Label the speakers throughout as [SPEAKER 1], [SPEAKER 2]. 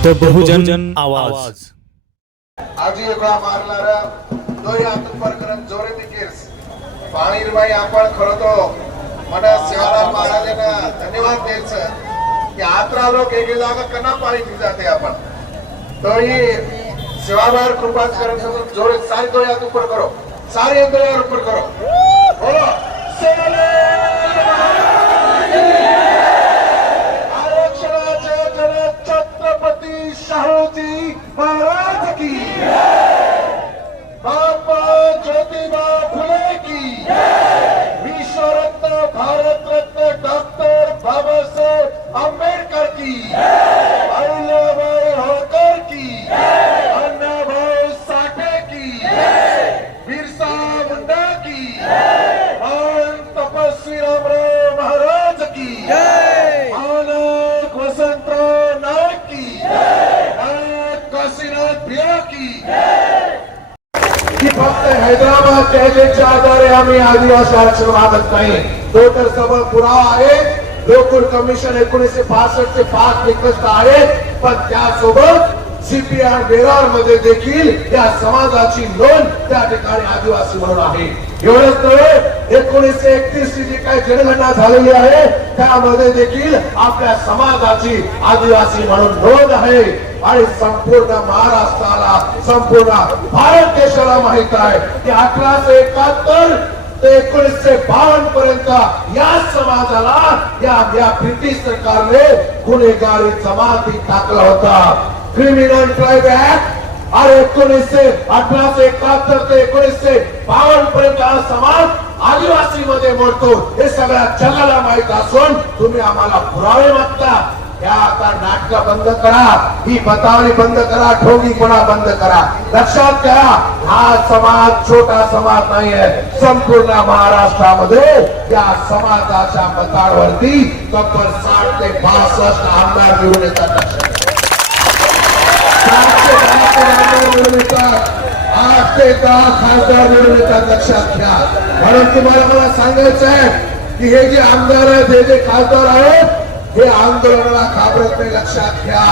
[SPEAKER 1] फक्त बहुजन आवाज.
[SPEAKER 2] आजी वेगळा मारणारा दोरी हातून प्रकरण जोरे देखील पाणीरबाई आपण खरं तो. मला शिवाराम महाराजांना धन्यवाद द्यायचं. की आत्रा लोक एके जागा कना पाणी दी जाते आपण? तोही शिवाबार कृपाच करून जोरे सारे दोरी हात ऊपर करो. सारे दोरी हात ऊपर करो. बोलो. आरक्षणाचे काशीनाथ प्रिया की। की फक्त हैदराबाद कॅलेजच्या आधारे आम्ही आदिवासी आरक्षण मागत नाही. तो तर सबळ पुरावा आहे. लोकल कमिशन एकोणीसशे पासष्ट चे पाच निकष आहेत. पण त्यासोबत सीपीआर बेरारमध्ये देखील त्या समाजाची नोंद त्या ठिकाणी आदिवासी म्हणून आहे. एवढंच नव्हे एकोणीसशे एकतीस ची जी काही जनगणना झालेली आहे त्यामध्ये देखील आपल्या समाजाची आदिवासी म्हणून नोंद आहे. आणि संपूर्ण महाराष्ट्राला संपूर्ण भारत देशाला माहीत आहे की अठराशे एकाहत्तर ते एकोणीसशे बावन्न पर्यंत या समाजाला या या ब्रिटिश सरकारने गुन्हेगारी जमातीत टाकला होता. क्रिमिनल ट्राईब ऍक्ट आणि एकोणीसशे अठराशे एकाहत्तर ते एकोणीसशे बावन्न पर्यंत हा समाज आदिवासी मध्ये मोडतो. हे सगळ्या जगाला माहीत असून तुम्ही आम्हाला पुरावे मागता. या आता नाटक बंद करा. ही बतावणी बंद करा. ठोगीपणा बंद करा. लक्षात घ्या हा समाज छोटा समाज नाहीये. संपूर्ण महाराष्ट्रामध्ये या समाजाच्या मतावरती तब्बल साठ ते बासष्ट आमदार निवडून येतात आठ ते दहा खासदार निवडून येतात लक्षात घ्या. म्हणून तुम्हाला मला सांगायचं आहे की हे जे आमदार आहेत हे जे खासदार आहेत हे आंदोलनाला घाबरत नाही लक्षात घ्या.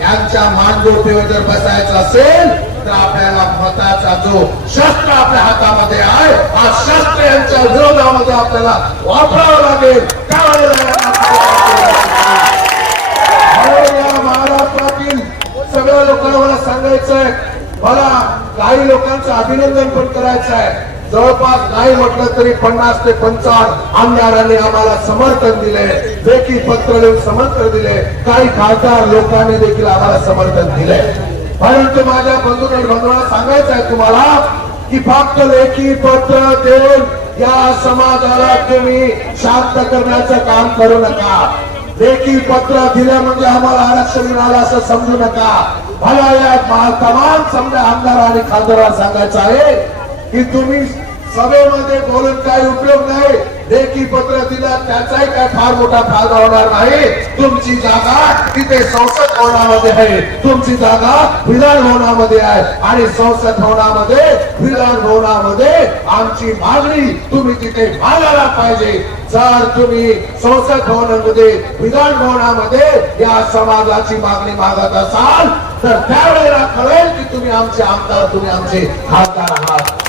[SPEAKER 2] यांच्या मानगोटीवर जर बसायचं असेल तर आपल्याला मताचा जो शस्त्र आपल्या हातामध्ये आहे हा शस्त्र यांच्या विरोधामध्ये आपल्याला वापरावं लागेल. त्यावेळेला म्हणून या महाराष्ट्रातील सगळ्या लोकांना मला सांगायचं आहे मला काही लोकांचं अभिनंदन पण करायचं आहे. जवळपास नाही म्हटलं तरी पन्नास ते पंचावन्न आमदारांनी आम्हाला समर्थन दिले. लेखी पत्र लिहून समर्थन दिले. काही खासदार लोकांनी देखील आम्हाला समर्थन दिले. परंतु माझ्या बंधू आणि बंधूंना सांगायचं आहे तुम्हाला की फक्त लेखी पत्र देऊन या समाजाला तुम्ही शांत करण्याचं काम करू नका. लेखी पत्र दिले म्हणजे आम्हाला आरक्षण मिळालं असं समजू नका. मला या तमाम समजा आमदार आणि खासदारांना सांगायचं आहे की तुम्ही सभेमध्ये बोलून काही उपयोग नाही. लेखी पत्र दिला त्याचाही काय फार मोठा फायदा होणार नाही. तुमची जागा तिथे संसद भवनामध्ये आहे. तुमची जागा विधान भवनामध्ये आहे. आणि संसद भवनामध्ये विधान भवनामध्ये आमची मागणी तुम्ही तिथे मागायला पाहिजे. जर तुम्ही संसद भवनामध्ये विधान भवनामध्ये या समाजाची मागणी मागत असाल तर त्यावेळेला कळेल की तुम्ही आमचे आमदार तुम्ही आमचे खासदार आहात.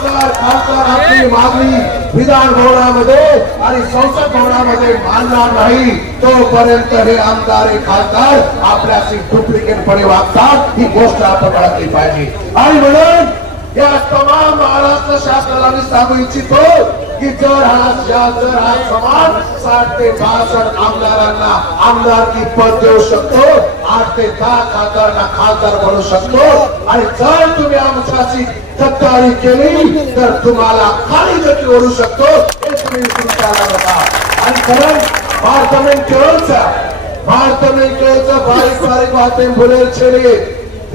[SPEAKER 2] खासदार खासदार आपली मागणी विधान भवनामध्ये आणि संसद भवनामध्ये मानणार नाही. तोपर्यंत हे आमदार हे खासदार आपल्याशी डुप्लिकेटपणे वागतात. ही गोष्ट आपण ओळखली पाहिजे. आणि म्हणून या तमाम महाराष्ट्र शासनाला मी सांगू इच्छितो की जर हा जर हा समाज साठ ते बासष्ट आमदारांना आमदार की पद देऊ शकतो आठ ते दहा खासदारांना खासदार बनवू शकतो आणि जर तुम्ही आमच्याशी गद्दारी केली तर तुम्हाला खाली गती ओढू शकतो. हे तुम्ही विसरून चालला आणि कारण भारत में केवळचा भारत में केवळचा बारीक बारीक बातें बोले छेड़े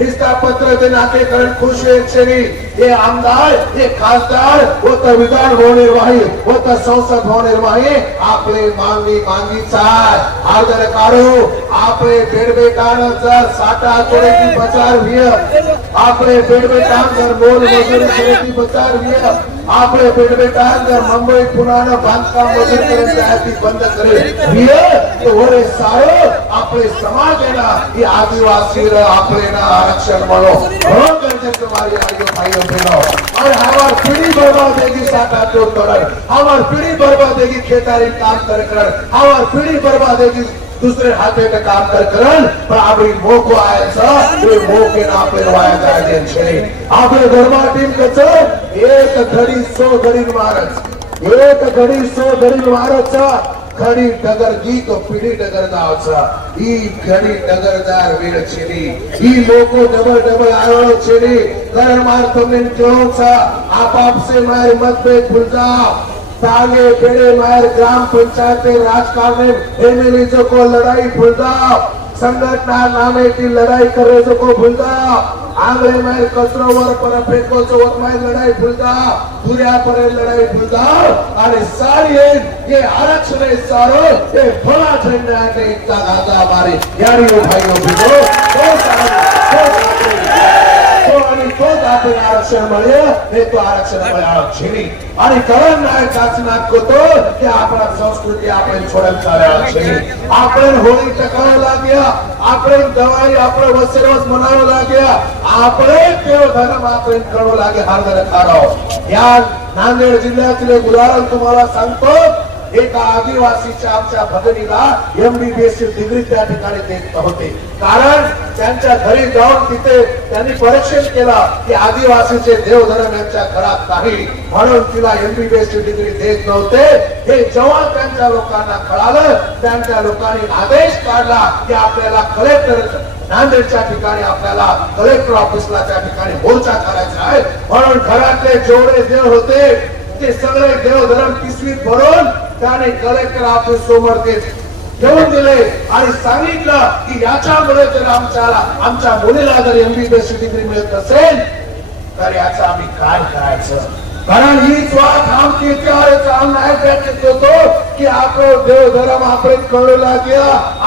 [SPEAKER 2] इसका पत्र देना के कारण खुश हुए ये आमदार ये खासदार वो तो विधान भवन निर्वाही वो तो संसद भवन निर्वाही आपले मागणी मागणीचा आदर काढू आपले बेडबेटान जर साठा चोरेची बचार व्हिय. आपले बेडबेटान जर मोल मजुरी चोरेची बचार व्हिय. आपले बेटबेटान जर मुंबई पुण्यानं बांधकाम मजुरीपर्यंत आहे ती बंद करेल विय ते वरे सारं. आपले समाज आहे ना ही आदिवासी आपले ना आरक्षण म्हणो म्हणून गरजेचं माझे आयो भाई बहनों और हमार पीढ़ी बर्बाद देगी साटा चोर कर हमार पीढ़ी बर्बाद देगी खेतारी काम कर कर. हमार पीढ़ी बर्बाद देगी दुसरे हाथे का काम कर करन पण आपली मोको आयचं ते मोके ना आपले वाया जायचे छे आपले धर्मा टीम कच एक घडी सो घडी मारच एक घडी सो घडी मारच खडी डगर गीत पिढी डगर नावाचा ही खडी डगरदार वेळ छेडी ही लोक डबल डबल आरोळ छेडी करण मार्ग में क्योंचा आप आपसे मार मतभेद भूल जाओ तागे पेड़े मार ग्राम पंचायत राजकारण। एमएलए को लड़ाई भूल जाओ संघटना नामे ती लढाई करे को भूलता आंगळे माय कचरो वर पर फेको वर माय लढाई भूलता पुऱ्या पर लढाई भूलता आणि सारी ये आरक्षण आहे सारो ते फळा झेंडा आहे इतका गाजा मारे. यारी ओ भाई ओ बिगो तो हो सारी. हो तो आणि तोच आपण आरक्षण મળે એ તો આરક્ષણ મળ્યા છીણી અને કરણ નાયક કાચનાથ કો તો કે આપણા સંસ્કૃતિ આપણે છોડન ચાલ્યા છે આપણે હોળી ટકાવા લાગ્યા આપણે દવાઈ આપણે વસેરોસ મનાવવા લાગ્યા આપણે તેવો ધર્મ આપણે કરવા લાગે हरदर खारो या नांदेड जिल्ह्यातील एक उदाहरण तुम्हाला सांगतो एका आदिवासीच्या आमच्या भगिनीला एमबीबीएस ची डिग्री त्या ठिकाणी देत होते. कारण त्यांच्या घरी जाऊन तिथे त्यांनी परीक्षण केलं की आदिवासीचे देवधर्म यांच्या घरात नाही. म्हणून तिला एमबीबीएस ची डिग्री देत नव्हते. हे जेव्हा त्यांच्या लोकांना कळालं त्यांच्या लोकांनी आदेश काढला की आपल्याला कलेक्टर नांदेडच्या ठिकाणी आपल्याला कलेक्टर ऑफिसला त्या ठिकाणी मोर्चा करायचा आहे. म्हणून घरातले जेवढे देव होते ते सगळे देवधर्म पिशवीत भरून त्याने कलेक्टर ऑफिस समोर ते ठेवून दिले आणि सांगितलं की याच्यामुळे जर आमच्याला आमच्या मुलीला जर एमबीबीएस डिग्री मिळत असेल तर याचा आम्ही काय करायचं? कारण हीच वाट आमची त्यावेळेस नाही व्यक्त होतो की आपलं देवधर्म आपण कळू लाग्या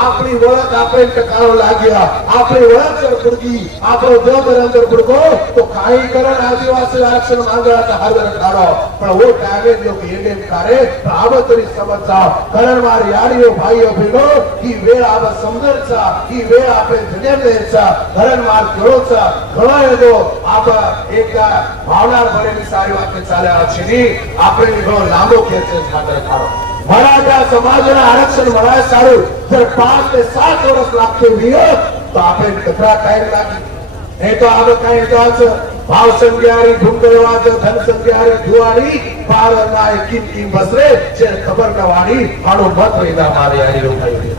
[SPEAKER 2] आपली ओळख आपण टकावू लाग्या आपली ओळख जर भुरगी आपलो देव धर्म जर भुरगो तो काही करण आदिवासी आरक्षण मागण्याचा हरदर ठारो पण वो डॅमेज लोक येणे कारे आव तरी समजा कारण मार याडियो भाई भेटो ही वेळ आव समजरचा ही वेळ आपण धन्य द्यायचा. कारण मार खेळोचा खेळा येतो आप एक भावनार भरेली सारी वाक्य ચાલ્યા છીએ આપણે ઘણો લાંબો ખેત છે ખાતર ખાડો મરાઠા સમાજના આરક્ષણ મળાય સારું જ્યારે પાંચ ને સાત વર્ષ લાગતું રહ્યો તો આપણે કચરા કાયમ રાખી નહીં તો આપણે કઈ વાત ભાવ સંધ્યારી ઢુંગરવાદ ધન સંધ્યારી ધુવાડી પાર નાય કિમ કિમ બસરે જે ખબર ન વાળી હાડો મત વૈદા મારે આરી રોકાઈ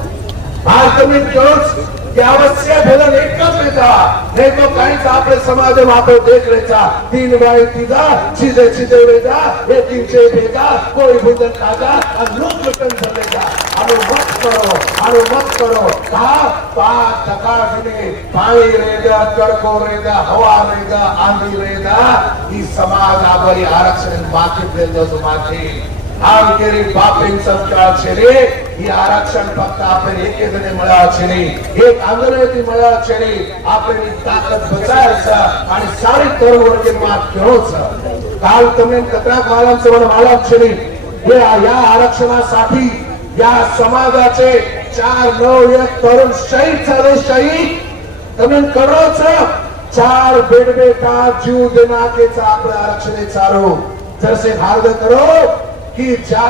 [SPEAKER 2] ભારત મેં કરોડ કહો છો કે અવશ્ય ભેદન એક જ લેતા નહીં તો કાંઈક આપણે સમાજમાં આપણે દેખ લેતા तीन बाई तीजा छिजे छिजे वेजा हे तीनशे भेगा कोई भोजन खाजा आणि लोक लुटन झालेगा आणि मत करो आणि मत करो का पा टकाशने पाणी रेदा कडको रेदा हवा रेदा आंधी रेदा ही समाज आवरी आरक्षण बाकी देतो तुम्हाची આમ કેરી બાપિન સંસ્કાર છે રે ही आरक्षण फक्त आपण एकेकडे मिळावाचे नाही. एक आंदोलनाची मिळावाचे नाही. आपण ताकद बचायचा आणि सारी तरुण वर्ग मात घेऊचा काल तुम्ही कचरा कालांचं मला मालाचे नाही. या आरक्षणासाठी या समाजाचे चार नऊ एक तरुण शहीद झाले. शहीद? तुम्ही करोच? चार बेडबेटा जीव देना आपलं आरक्षण चालू जसे भारत करो की ज्या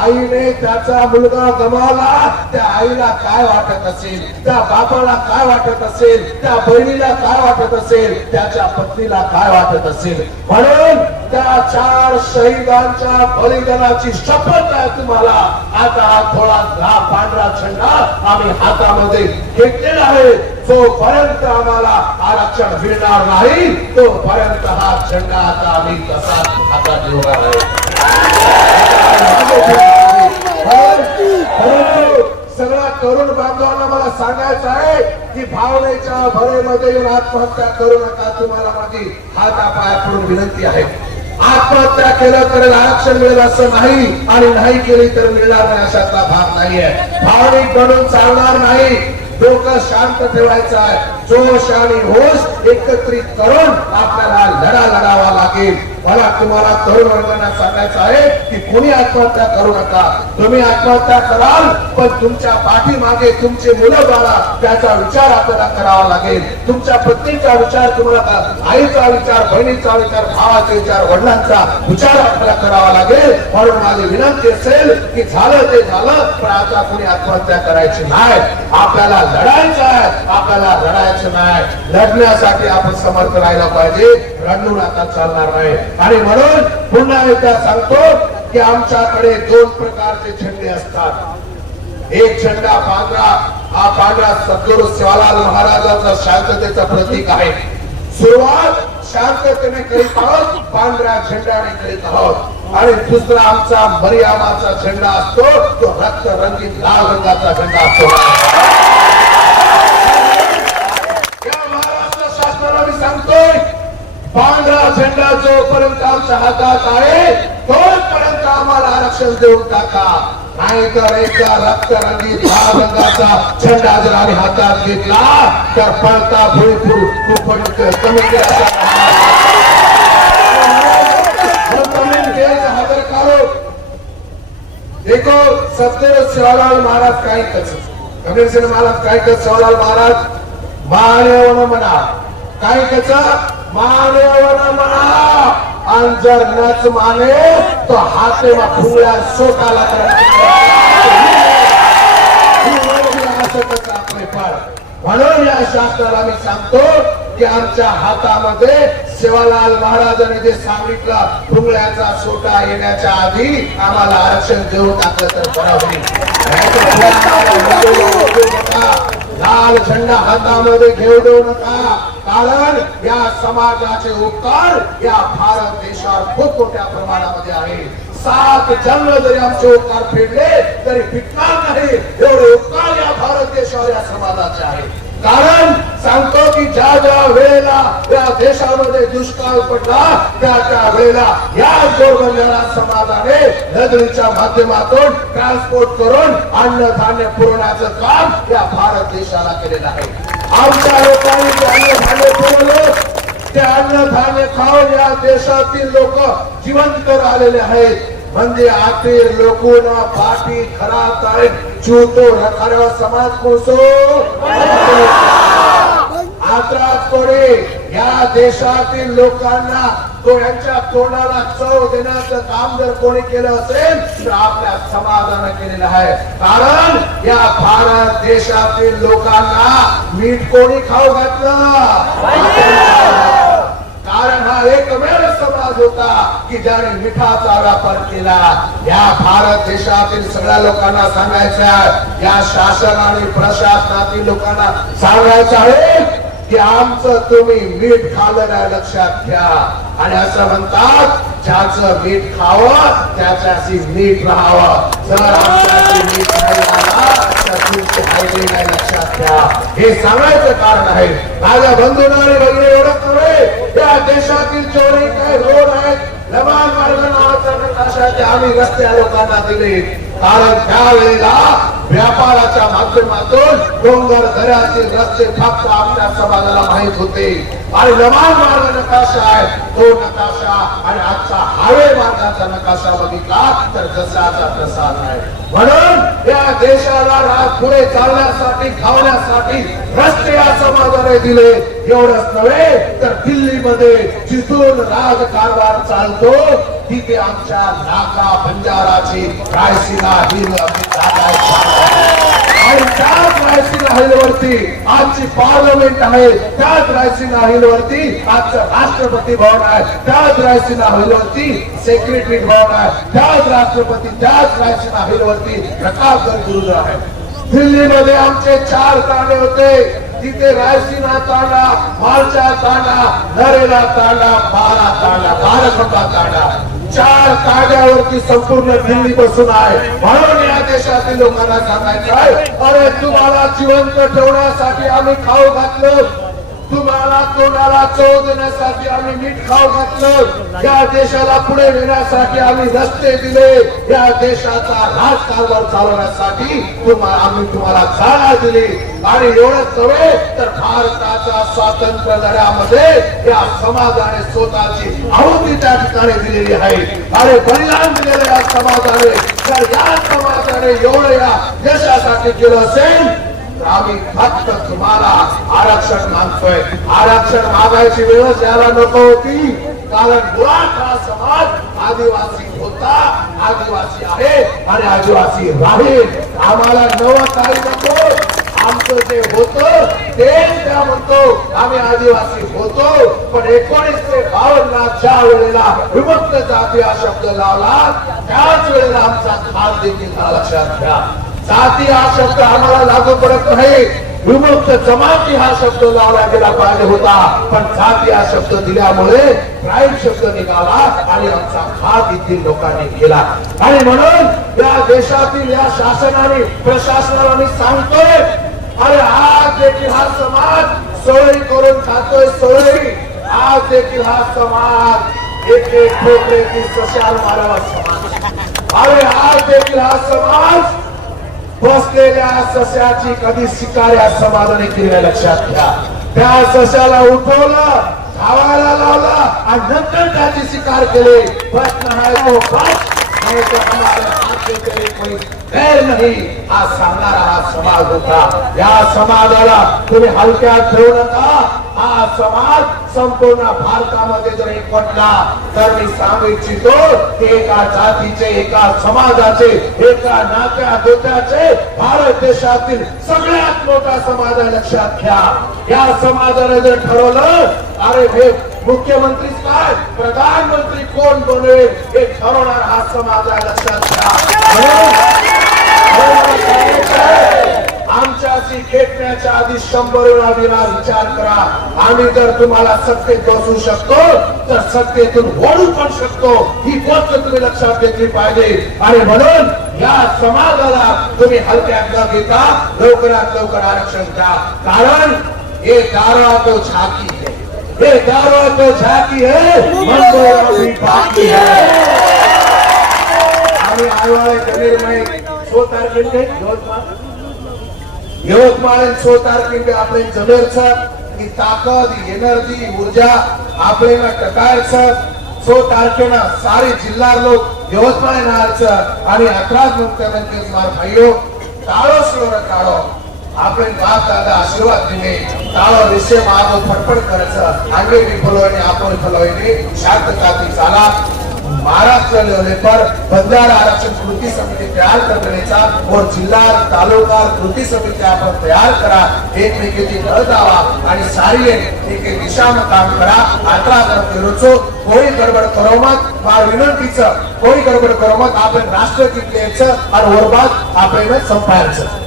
[SPEAKER 2] आईने त्याचा मुलगा गमावला त्या आईला काय वाटत असेल? त्या बापाला काय वाटत असेल? त्या बहिणीला काय वाटत असेल? त्याच्या पत्नीला काय वाटत असेल? म्हणून त्या चार शहीदांच्या बलिदानाची शपथ आहे तुम्हाला. आता थोडा हा पांढरा झेंडा आम्ही हातामध्ये घेतलेला आहे. जोपर्यंत आम्हाला आरक्षण मिळणार नाही तोपर्यंत हा झेंडा आता आम्ही तसाच हातात घेणार आहे सगळ्या तरुण बांधवांना मला सांगायचं आहे की भावनेच्या भरेमध्ये येऊन आत्महत्या करू नका तुम्हाला माझी हातापाया पडून विनंती आहे आत्महत्या केलं तर आरक्षण मिळेल असं नाही आणि नाही केली तर मिळणार नाही अशातला भाग नाहीये भावनिक बनून चालणार नाही डोकं शांत ठेवायचं आहे. जोश आणि होश एकत्रित करून आपल्याला लढा लढावा लागेल. मला तुम्हाला तरुण वर्गांना सांगायचं आहे की कोणी आत्महत्या करू नका. तुम्ही आत्महत्या कराल पण तुमच्या पाठीमागे तुमचे मुलं बाळा त्याचा विचार आपल्याला करावा लागेल. तुमच्या पत्नीचा विचार तुम्हाला आईचा विचार बहिणीचा विचार भावाचा विचार वडिलांचा विचार आपल्याला करावा लागेल. म्हणून माझी विनंती असेल की झालं ते झालं पण आता कोणी आत्महत्या करायची नाही. आपल्याला लढायचं आहे. आपल्याला लढायचं नाही लढण्यासाठी आपण समर्थ राहायला पाहिजे. रडून आता चालणार नाही. आणि म्हणून पुन्हा एकदा सांगतो की आमच्याकडे दोन प्रकारचे झेंडे असतात. एक झेंडा पांढरा हा पांढरा सद्गुरु शिवालाल महाराजांचा शांततेचं प्रतीक आहे. सुरुवात शांततेने करीत आहोत पांढऱ्या झेंड्याने करीत आहोत. आणि दुसरा आमचा मरियामाचा झेंडा असतो तो रक्त रंगीत लाल रंगाचा झेंडा असतो या महाराष्ट्र शासनाला मी सांगतोय पांढरा झेंडा जोपर्यंत आमच्या हातात आहे तोपर्यंत आम्हाला आरक्षण देऊन टाका. नाहीतर एकदा रक्तरंगीत लाल रंगाचा झेंडा जर आम्ही हातात घेतला तर पळता भुई फुल कमी हजर हो, देखो सत्य शिवलाल महाराज काय कच कबीर सिंह महाराज काय कच शिवलाल महाराज मानवन म्हणा. काय कच मानवन म्हणा. आणि जर नच माने तो हाते मा फुगड्या सोटाला म्हणून या शास्त्राला मी सांगतो की आमच्या हातामध्ये सेवालाल महाराजांनी जे सांगितलं फुगड्याचा सोटा येण्याच्या आधी आम्हाला आरक्षण देऊन टाकलं तर बरं होईल. लाल झेंडा हातामध्ये घेऊ देऊ नका. कारण या समाजाचे उपकार या भारत देशावर खूप मोठ्या प्रमाणामध्ये आहे. सात जन्म जरी आमचे उपकार फेडले तरी फिटणार नाही. एवढे उपकार या भारत देशावर या समाजाचे आहे कारण सांगतो की ज्या ज्या वेळेला या देशामध्ये दुष्काळ पडला त्या त्या वेळेला या जोरबंजारा समाजाने नगरीच्या माध्यमातून ट्रान्सपोर्ट करून अन्नधान्य पुरवण्याचं काम या भारत देशाला केलेलं आहे. आमच्या लोकांनी जे अन्नधान्य पुरवलं ते अन्नधान्य खाऊन या देशातील लोक जिवंत राहिलेले आहेत. म्हणजे आतील लोकून पाठी खराब तारीख चूतो रखाड्यावर समाज कोसो। आत्रात कोणी या देशातील लोकांना तो तोंडाला चव देण्याचं काम जर कोणी केलं असेल तर आपल्या समाजानं केलेलं आहे. कारण या भारत देशातील लोकांना मीठ कोणी खाऊ घातलं? कारण हा एकमेव होता की ज्याने मिठाचा व्यापार केला या भारत देशातील सगळ्या लोकांना सांगायचं या शासन आणि प्रशासनातील लोकांना सांगायचं आहे की आमचं तुम्ही मीठ खाल्लं नाही लक्षात घ्या. आणि असं म्हणतात ज्याचं मीठ खावं त्याच्याशी मीठ राहावं. जर आमच्याशी मीठ नाही लक्षात घ्या. हे सांगायचं कारण आहे. माझ्या बंधूंना आणि वगैरे एवढं नव्हे त्या देशातील चोरी काय रोड आहेत लबान मार्ग नावाचा नकाशा ते आम्ही रस्त्या लोकांना दिले. कारण त्यावेळेला व्यापाराच्या माध्यमातून डोंगर दऱ्याचे रस्ते फक्त आपल्या समाजाला माहीत होते. आणि लवाल मार्ग नकाशा आहे. तो नकाशा आणि आजचा हायवे मार्गाचा नकाशा बघितला तर जसाचा तसा आहे म्हणून या देशाला राज पुढे चालण्यासाठी खावण्यासाठी रस्ते या समाजाने दिले. एवढंच नव्हे तर दिल्लीमध्ये जिथून राजकारभार चालतो तिथे आमच्या नाका बंजाराची रायसीना हिल आम्ही जागा आहे. आणि त्याच रायसीना हिलवरती आजची पार्लमेंट आहे. त्याच रायसीना हिलवरती आजचं राष्ट्रपती भवन आहे. त्याच रायसीना हिलवरती सेक्रेटरी भवन आहे. त्याच राष्ट्रपती त्याच रायसीना हिलवरती प्रतापगड गुरुद्वार आहे. दिल्लीमध्ये आमचे चार ताणे होते. तिथे रायसीना तांडा मालचा तांडा नरेला तांडा बारा तांडा बारखंबा तांडा. चार तांड्यावरती संपूर्ण दिल्ली बसून आहे. म्हणून या देशातील लोकांना सांगायचं आहे अरे तुम्हाला जिवंत ठेवण्यासाठी आम्ही खाऊ घातलं. तुम्हाला तोंडाला चव देण्यासाठी आम्ही मीठ खाऊ घातलं? या देशाला पुढे नेण्यासाठी आम्ही रस्ते दिले. या देशाचा राजकारभार चालवण्यासाठी तुम्हाला आम्ही तुम्हाला जागा दिली. आणि एवढंच नव्हे तर भारताच्या स्वातंत्र्य लढ्यामध्ये या समाजाने स्वतःची आहुती त्या ठिकाणी दिलेली आहे. आणि बलिदान दिलेलं या समाजाने. तर या समाजाने एवढं या देशासाठी केलं असेल आम्ही फक्त तुम्हाला आरक्षण मागतोय. आरक्षण मागायची वेळच यायला नको होती. कारण मुळात समाज आदिवासी होता आदिवासी आहे आणि आदिवासी राहील. आम्हाला नवं काही नको. आमचं जे होत ते त्या म्हणतो आम्ही आदिवासी होतो पण एकोणीसशे बावन्न ज्या वेळेला विभक्त जाती हा शब्द लावला त्याच वेळेला आमचा खात देखील लक्षात घ्या जाती हा शब्द आम्हाला लागू पडत नाही. विमुक्त जमाती हा शब्द लावला गेला पाहिजे होता. पण जाती हा शब्द दिल्यामुळे ट्राईब शब्द निघाला आणि आमचा हात येथील लोकांनी केला आणि म्हणून या देशातील या शासनाने प्रशासनाला मी सांगतोय अरे आज देखील हा समाज सोयरी करून खातोय सोयरी. आज देखील हा समाज एक एक ठोकऱ्याची सशाल मारावा समाज अरे आज देखील हा समाज बसलेल्या सस्याची कधी शिकार या समाजाने केल्या लक्षात घ्या. त्या सशाला उठवलं धावायला लावला आणि नंतर त्याची शिकार केली. प्रश्न बस. नाही हो, गैर नाही. हा सांगणारा हा समाज होता. या समाजाला तुम्ही हलक्यात ठेवू नका. समाज संपूर्ण भारतामध्ये जर एकवटला तर मी सांगू इच्छितो एका जातीचे एका समाजाचे एका नात्या गोत्याचे भारत देशातील सगळ्यात मोठा समाज आहे लक्षात घ्या. या समाजाने जर ठरवलं अरे हे मुख्यमंत्री काय? प्रधानमंत्री कोण बनेल? हे ठरवणार हा समाज आहे लक्षात घ्या. आमच्याशी खेटण्याच्या आधी शंभर वेळा विना विचार करा. आम्ही जर तुम्हाला सत्तेत बसू शकतो तर सत्तेतून ओढू पण शकतो. ही गोष्ट तुम्ही लक्षात घेतली पाहिजे. आणि म्हणून या समाजाला तुम्ही हलक्यात न घेता. लवकरात लवकर आरक्षण द्या. कारण हे दारा तो झाकी है. ये दारा तो झाकी है. मंदिर बाकी है. आम्ही आयवाळे निर्णय स्वतः तारखेचे યવતમાળ સોતાર કે આપણે જનર છે એ તાકાત એનર્જી ઉર્જા આપણેના ટકાર છે સો તારકેના સારી જિલ્લાલો યવતમાળ નાર છે અને અકરાજ મુખ્યમંત્રી માર ભાઈઓ તાળો સ્વર તાળો આપણે બાપ દાદા આશીર્વાદ દીને તાળો વિશે મારો ફટફટ કરે છે આંગે વિફલો અને આપણો ફલોની શાંતતાથી સાલા महाराष्ट्र लेवल पर बंजारा आरक्षण कृति समिति तैयार कर देने का और जिल्हा तालुका कृति समिति आपण तयार करा एकमेकीची कळ दावा आणि सारी एक एक दिशानं काम करा. आता करोचो कोई गडबड करो मत फार विनंतीचं कोई गडबड करो मत आपण राष्ट्रगीत द्यायचं आणि वरबाद आपण संपायचं.